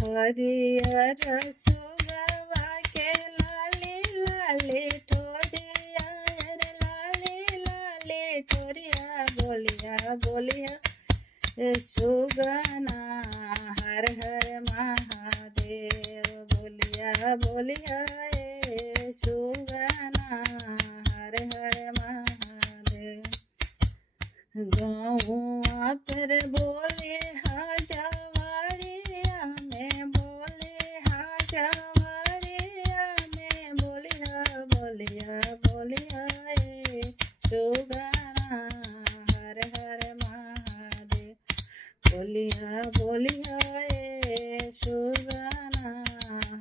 हरियर सुगवा के लाली लाली ठोरिया रे लाली लाली ठोरिया बोलिया बोलिया सुगना हर हर महादेव बोलिया बोलिया सुगना हर हर महादेव। गौआ पर बोले जवारिया में बोले जवारिया में बोलिया बोलिया बोलिया सुगना हर हर महादेव बोलिया बोलिया सुगना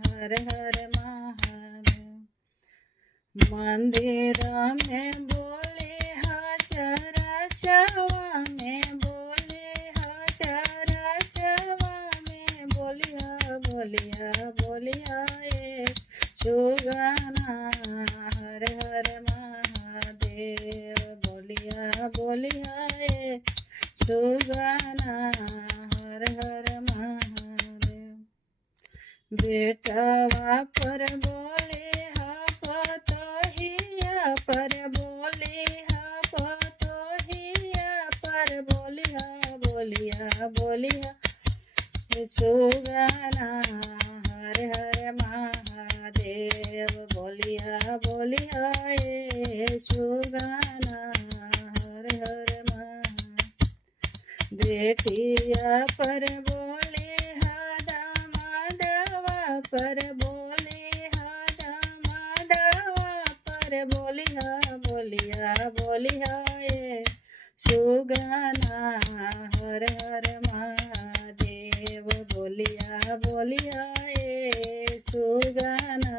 हर हर महादेव। मंदिर में बोले चवा में बोले चवा में बोलिया बोलिया बोलिया सुगना हर हर महादेव बोलिया बोलिया सुगना हर हर महादेव। बेटवा पर बोले पतोहिया पर बोले पतोहिया पर बोलिया बोलिया बोलिया सुगना हर हर महादेव बोलिया बोलिया सुगना हर हर महादेव। बेटिया पर बोले दामादवा पर बोले दामादवा पर बोलिया बोलिया बोलिया सुगना हर हर महादेव बोलिया बोलिया सुगना।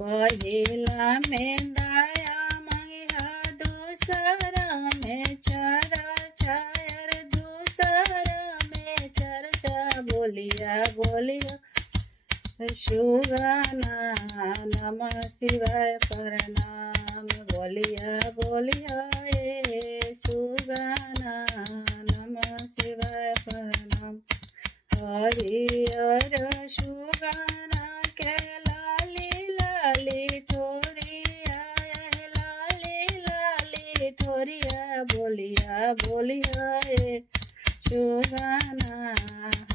पहिला में दाया मैया दूसरा में चर दूसरा में चर्चा बोलिया बोलिया सुगना नमः शिवाय प्रणाम बोलिया बोलिया सुगना नमः शिवाय प्रणाम। हरियर सुगना के लाली लाली ठोरिया लाली लाली ठोरिया बोलिया बोलिया सुगना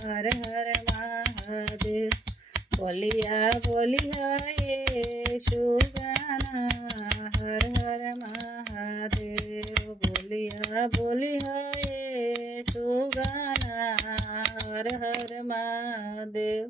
हर हर महादेव बोलिया बोलिया सुगना हर हर महादेव बोलिया बोलिया सुगना हर हर महादेव।